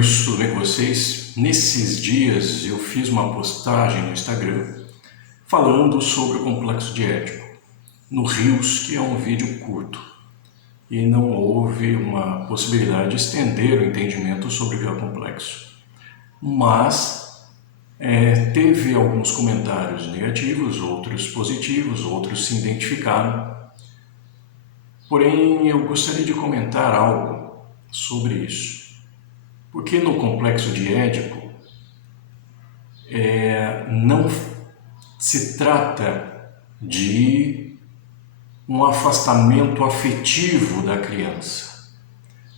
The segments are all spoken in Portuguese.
amigos, tudo bem com vocês? Nesses dias eu fiz uma postagem no Instagram falando sobre o complexo de Édipo, no Reels, que é um vídeo curto, e não houve uma possibilidade de estender o entendimento sobre o que é o complexo. Mas teve alguns comentários negativos, outros positivos, outros se identificaram. Porém, eu gostaria de comentar algo sobre isso. Porque no complexo de Édipo não se trata de um afastamento afetivo da criança.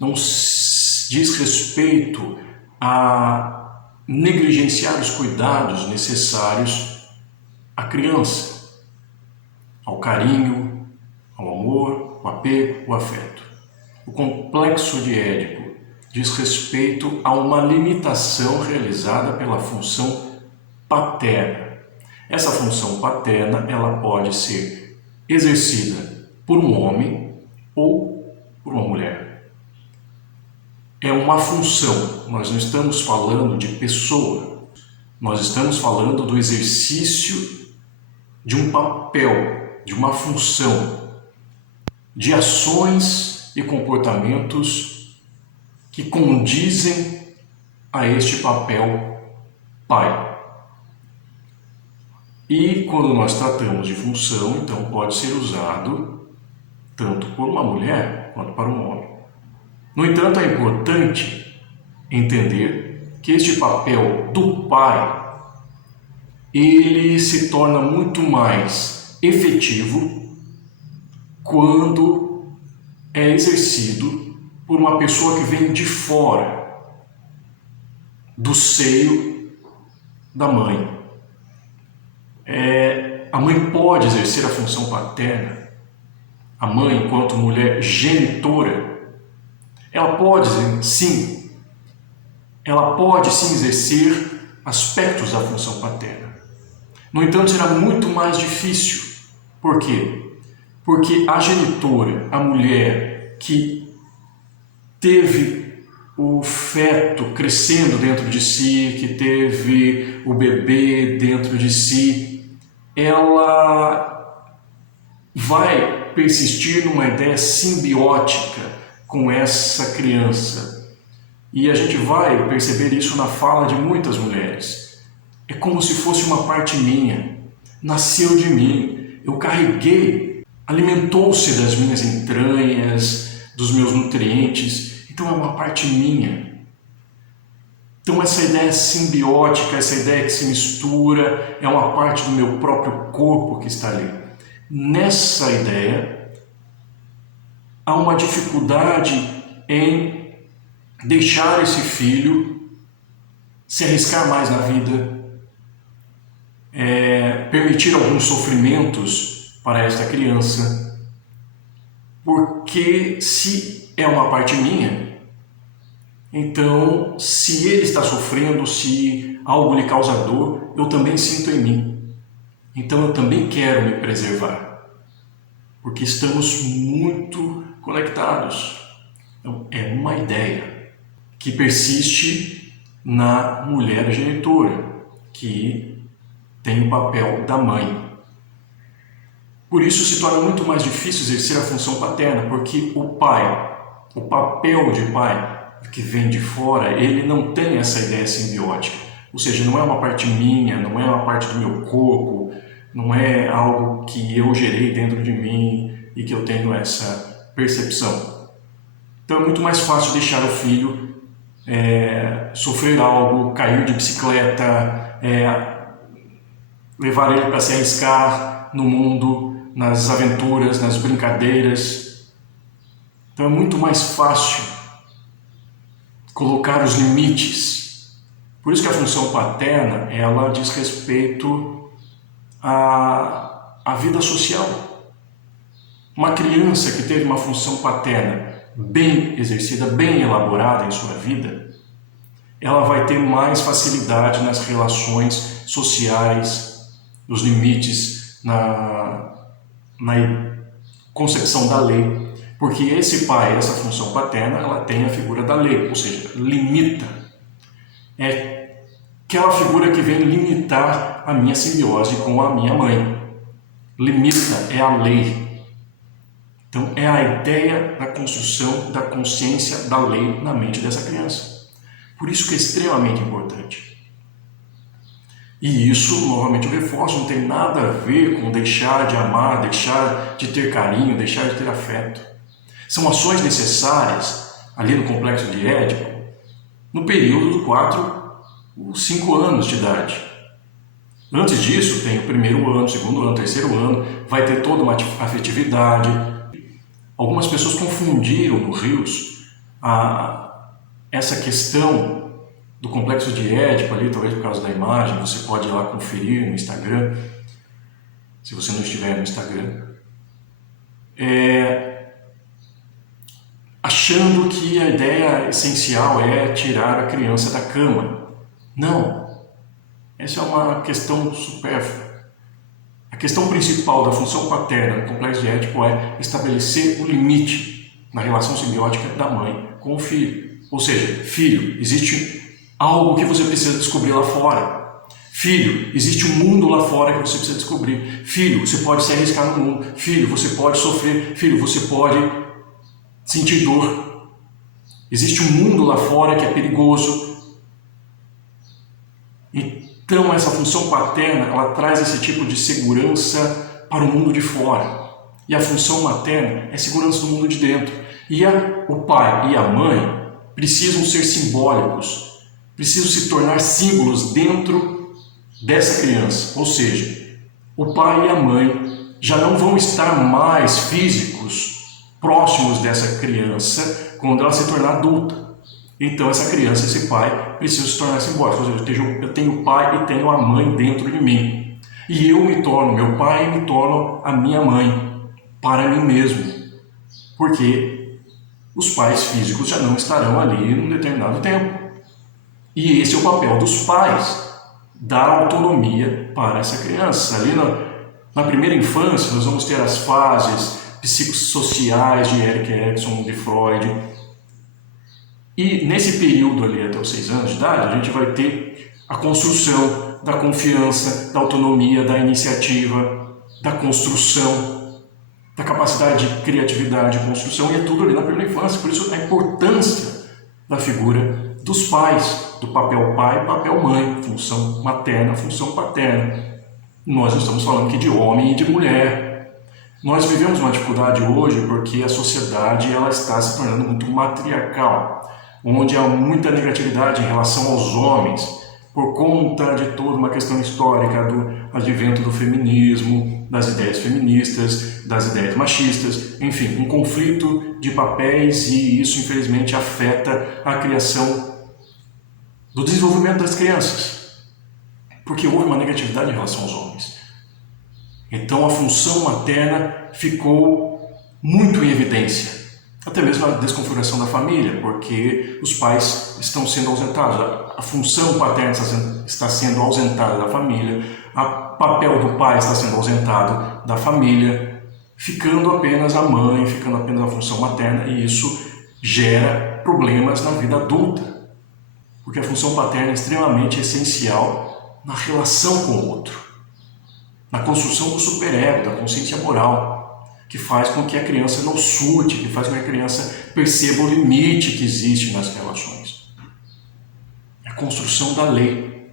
Não diz respeito a negligenciar os cuidados necessários à criança, ao carinho, ao amor, ao apego, ao afeto. O complexo de Édipo diz respeito a uma limitação realizada pela função paterna. Essa função paterna ela pode ser exercida por um homem ou por uma mulher. É uma função, nós não estamos falando de pessoa, nós estamos falando do exercício de um papel, de uma função, de ações e comportamentos que condizem a este papel pai. E quando nós tratamos de função, então pode ser usado tanto por uma mulher quanto para um homem. No entanto, é importante entender que este papel do pai, ele se torna muito mais efetivo quando é exercido por uma pessoa que vem de fora do seio da mãe. A mãe pode exercer a função paterna, a mãe, enquanto mulher genitora, ela pode sim exercer aspectos da função paterna. No entanto, será muito mais difícil. Por quê? Porque a genitora, a mulher que teve o feto crescendo dentro de si, que teve o bebê dentro de si, ela vai persistir numa ideia simbiótica com essa criança. E a gente vai perceber isso na fala de muitas mulheres. É como se fosse uma parte minha, nasceu de mim, eu carreguei, alimentou-se das minhas entranhas, dos meus nutrientes. Então é uma parte minha. Então essa ideia simbiótica, essa ideia que se mistura, é uma parte do meu próprio corpo que está ali. Nessa ideia, há uma dificuldade em deixar esse filho se arriscar mais na vida, permitir alguns sofrimentos para esta criança, porque se é uma parte minha, então se ele está sofrendo, se algo lhe causa dor, eu também sinto em mim. Então eu também quero me preservar, porque estamos muito conectados. Então, é uma ideia que persiste na mulher genitora, que tem o papel da mãe. Por isso se torna muito mais difícil exercer a função paterna, porque o pai, o papel de pai que vem de fora, ele não tem essa ideia simbiótica. Ou seja, não é uma parte minha, não é uma parte do meu corpo, não é algo que eu gerei dentro de mim e que eu tenho essa percepção. Então é muito mais fácil deixar o filho sofrer algo, cair de bicicleta, levar ele para se arriscar no mundo, nas aventuras, nas brincadeiras. Então é muito mais fácil colocar os limites. Por isso que a função paterna, ela diz respeito à vida social. Uma criança que teve uma função paterna bem exercida, bem elaborada em sua vida, ela vai ter mais facilidade nas relações sociais, nos limites, na concepção da lei. Porque esse pai, essa função paterna, ela tem a figura da lei, ou seja, limita é aquela figura que vem limitar a minha simbiose com a minha mãe. Limita, é a lei. Então é a ideia da construção da consciência da lei na mente dessa criança. Por isso que é extremamente importante. E isso, novamente eu reforço, não tem nada a ver com deixar de amar, deixar de ter carinho, deixar de ter afeto. São ações necessárias, ali no complexo de Édipo, no período do 4 os 5 anos de idade. Antes disso, tem o primeiro ano, segundo ano, terceiro ano, vai ter toda uma afetividade. Algumas pessoas confundiram no Rios essa questão do complexo de Édipo ali, talvez por causa da imagem, você pode ir lá conferir no Instagram, se você não estiver no Instagram, achando que a ideia essencial é tirar a criança da cama. Não, essa é uma questão supérflua. A questão principal da função paterna no complexo de Édipo é estabelecer o limite na relação simbiótica da mãe com o filho. Ou seja, filho, existe algo que você precisa descobrir lá fora. Filho, existe um mundo lá fora que você precisa descobrir. Filho, você pode se arriscar no mundo. Filho, você pode sofrer. Filho, você pode sentir dor. Existe um mundo lá fora que é perigoso. Então, essa função paterna, ela traz esse tipo de segurança para o mundo de fora. E a função materna é segurança do mundo de dentro. E o pai e a mãe precisam ser simbólicos, precisam se tornar símbolos dentro dessa criança. Ou seja, o pai e a mãe já não vão estar mais físicos próximos dessa criança quando ela se tornar adulta. Então essa criança, esse pai, precisa se tornar simbólico. Ou seja, eu tenho o pai e tenho a mãe dentro de mim. E eu me torno meu pai e me torno a minha mãe para mim mesmo. Porque os pais físicos já não estarão ali num determinado tempo. E esse é o papel dos pais, dar autonomia para essa criança. Ali na primeira infância, nós vamos ter as fases psicossociais de Erik Erikson, de Freud. E nesse período ali, até os 6 anos de idade, a gente vai ter a construção da confiança, da autonomia, da iniciativa, da construção, da capacidade de criatividade, de construção, e é tudo ali na primeira infância. Por isso a importância da figura dos pais, do papel pai e papel mãe, função materna, função paterna. Nós estamos falando aqui de homem e de mulher. Nós vivemos uma dificuldade hoje porque a sociedade ela está se tornando muito matriarcal, onde há muita negatividade em relação aos homens, por conta de toda uma questão histórica do advento do feminismo, das ideias feministas, das ideias machistas, enfim, um conflito de papéis, e isso infelizmente afeta a criação do desenvolvimento das crianças, porque houve uma negatividade em relação aos homens. Então a função materna ficou muito em evidência, até mesmo a desconfiguração da família, porque os pais estão sendo ausentados, a função paterna está sendo ausentada da família, o papel do pai está sendo ausentado da família, ficando apenas a mãe, ficando apenas a função materna, e isso gera problemas na vida adulta, porque a função paterna é extremamente essencial na relação com o outro, na construção do superego, da consciência moral, que faz com que a criança não surte, que faz com que a criança perceba o limite que existe nas relações. É a construção da lei.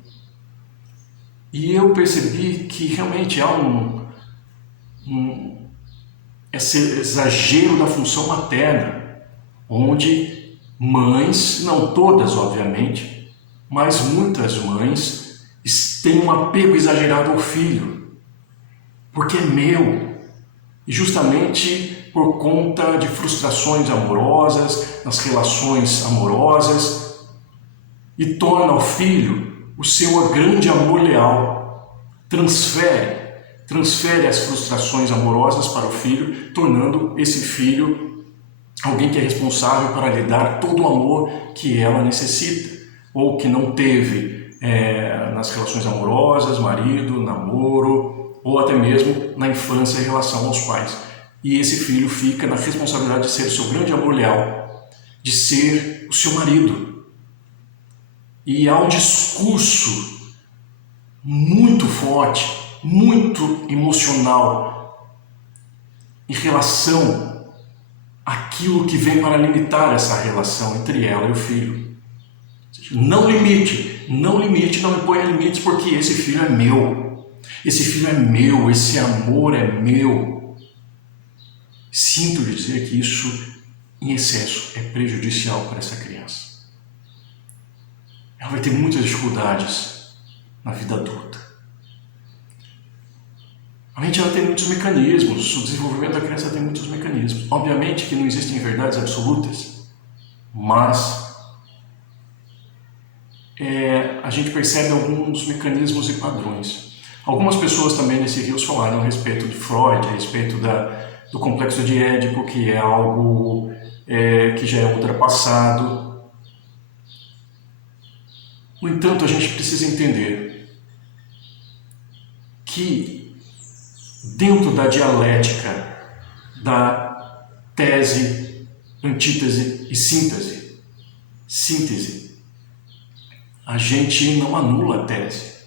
E eu percebi que realmente há esse exagero da função materna, onde mães, não todas obviamente, mas muitas mães têm um apego exagerado ao filho, porque é meu. E justamente por conta de frustrações amorosas, nas relações amorosas, e torna ao filho o seu grande amor leal. Transfere as frustrações amorosas para o filho, tornando esse filho alguém que é responsável para lhe dar todo o amor que ela necessita, ou que não teve nas relações amorosas, marido, namoro, ou até mesmo na infância em relação aos pais. E esse filho fica na responsabilidade de ser o seu grande amor leal, de ser o seu marido. e há um discurso muito forte, muito emocional em relação àquilo que vem para limitar essa relação entre ela e o filho. Ou seja, não limite, não me ponha limites, porque esse filho é meu, esse filho é meu, esse amor é meu. Sinto dizer que isso, em excesso, é prejudicial para essa criança. Ela vai ter muitas dificuldades na vida adulta. A mente ela tem muitos mecanismos, o desenvolvimento da criança tem muitos mecanismos. Obviamente que não existem verdades absolutas, mas a gente percebe alguns mecanismos e padrões. Algumas pessoas também nesse Rios falaram a respeito de Freud, a respeito do complexo de Édipo, que é algo que já é ultrapassado. No entanto, a gente precisa entender que dentro da dialética da tese, antítese e síntese, a gente não anula a tese.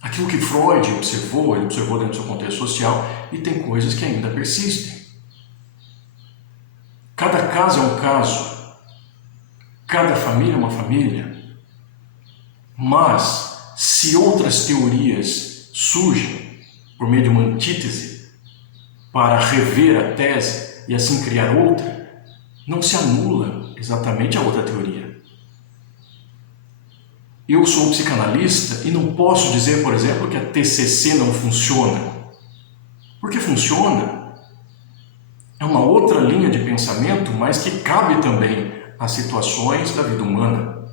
Aquilo que Freud observou, ele observou dentro do seu contexto social, e tem coisas que ainda persistem. Cada caso é um caso, cada família é uma família, mas se outras teorias surgem por meio de uma antítese para rever a tese e assim criar outra, não se anula exatamente a outra teoria. Eu sou psicanalista e não posso dizer, por exemplo, que a TCC não funciona. Porque funciona. É uma outra linha de pensamento, mas que cabe também às situações da vida humana.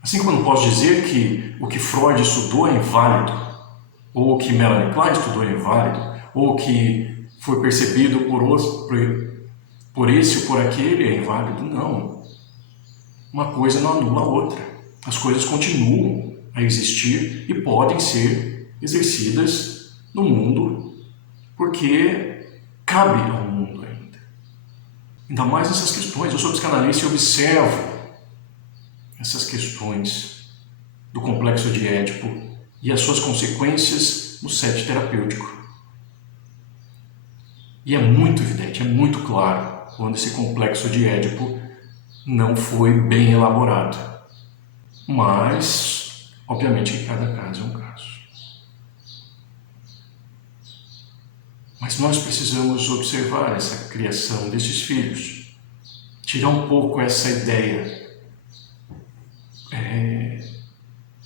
Assim como eu não posso dizer que o que Freud estudou é inválido, ou o que Melanie Klein estudou é inválido, ou o que foi percebido por esse ou por aquele é inválido. Não. Uma coisa não anula a outra. As coisas continuam a existir e podem ser exercidas no mundo, porque cabe ao mundo ainda. Ainda mais nessas questões. Eu sou psicanalista e observo essas questões do complexo de Édipo e as suas consequências no set terapêutico. E é muito evidente, é muito claro quando esse complexo de Édipo não foi bem elaborado. Mas, obviamente, que cada caso é um caso. Mas nós precisamos observar essa criação desses filhos, tirar um pouco essa ideia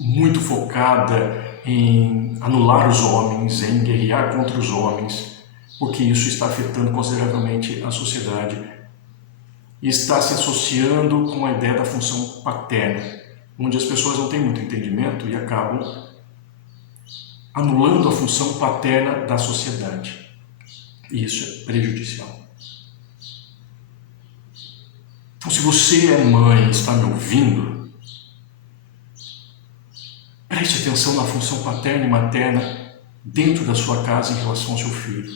muito focada em anular os homens, em guerrear contra os homens, porque isso está afetando consideravelmente a sociedade e está se associando com a ideia da função paterna, onde as pessoas não têm muito entendimento e acabam anulando a função paterna da sociedade. E isso é prejudicial. Então, se você é mãe e está me ouvindo, preste atenção na função paterna e materna dentro da sua casa em relação ao seu filho.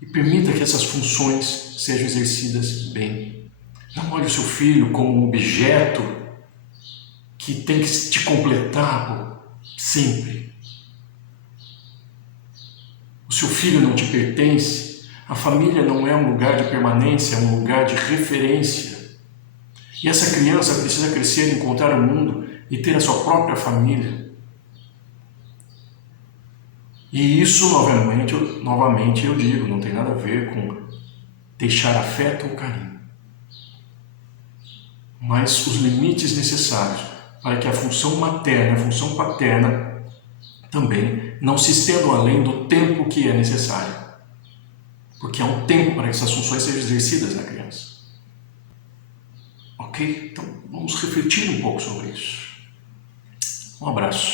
E permita que essas funções sejam exercidas bem. Não olhe o seu filho como um objeto que tem que te completar sempre. O seu filho não te pertence. A família não é um lugar de permanência, é um lugar de referência. E essa criança precisa crescer, encontrar o mundo e ter a sua própria família. E isso, novamente eu digo, não tem nada a ver com deixar afeto ou carinho, mas os limites necessários para que a função materna, a função paterna também não se estendam além do tempo que é necessário. Porque há um tempo para que essas funções sejam exercidas na criança. Ok? Então vamos refletir um pouco sobre isso. Um abraço.